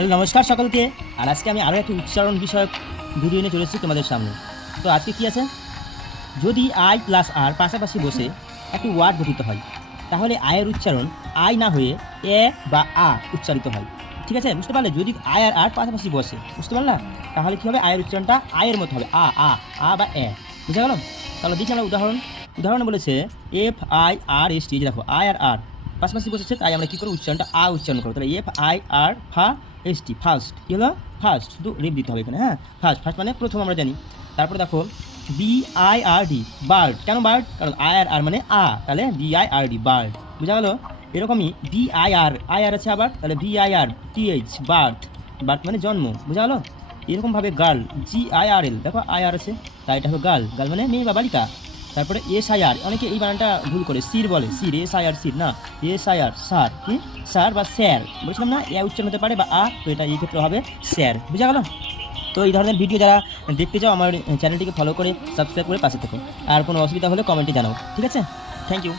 Hello, নমস্কার সকলকে। আর আজকে আমি আরও একটি উচ্চারণ বিষয়ক ভিডিও নিয়ে চলে এসেছি তোমাদের সামনে। তো আজকে কি আছে, যদি আই প্লাস আর পাশাপাশি বসে একটি ওয়ার্ড গঠিত হয়, তাহলে আয়ের উচ্চারণ আই না হয়ে এ বা আ উচ্চারিত হয়। ঠিক আছে, বুঝতে পারলে? যদি আই আর আর পাশাপাশি বসে, বুঝতে পারলা? তাহলে কী হবে, আয়ের উচ্চারণটা আয়ের মতো হবে, আ আ আ বা এ। বুঝা গেল? তাহলে দেখি আমরা উদাহরণে বলেছে FIRST। যে দেখো, আই আর আর পাশাপাশি বসেছে, তাই আমরা কী করবো, উচ্চারণটা আ উচ্চারণ করবো। তাহলে FIR ফার্স্ট। কী হলো? ফার্স্ট, শুধু রেপ দিতে হবে এখানে। হ্যাঁ, ফার্স্ট মানে প্রথম, আমরা জানি। তারপরে দেখো BIRD, বার্ড। কেন বার্ড? কারণ আর মানে আ, তাহলে BIRD, বার্ড। বুঝা গেল? এরকমই আই আর আছে আবার, তাহলে BIRTH, বার্থ। বার্থ মানে জন্ম। বুঝা গেল? এরকমভাবে গার্ল, GIRL, দেখো আর আছে, তাই এটা হলো গার্ল। গার্ল মানে মেয়ে বা বালিকা। তারপরে SIR, অনেকে এই বানানটা ভুল করে, সির বলে, সির, SIR সির না, SIR সার। কি স্যার বা স্যার, বলছিলাম না, এ উচ্চারণ হতে পারে বা আ, তো এটা এই ক্ষেত্রে হবে স্যার। বুঝা গেল? তো এই ধরনের ভিডিও যারা দেখতে চাও, আমার চ্যানেলটিকে ফলো করে সাবস্ক্রাইব করে পাশে থেকো। আর কোনো অসুবিধা হলে কমেন্টে জানাও। ঠিক আছে, থ্যাংক ইউ।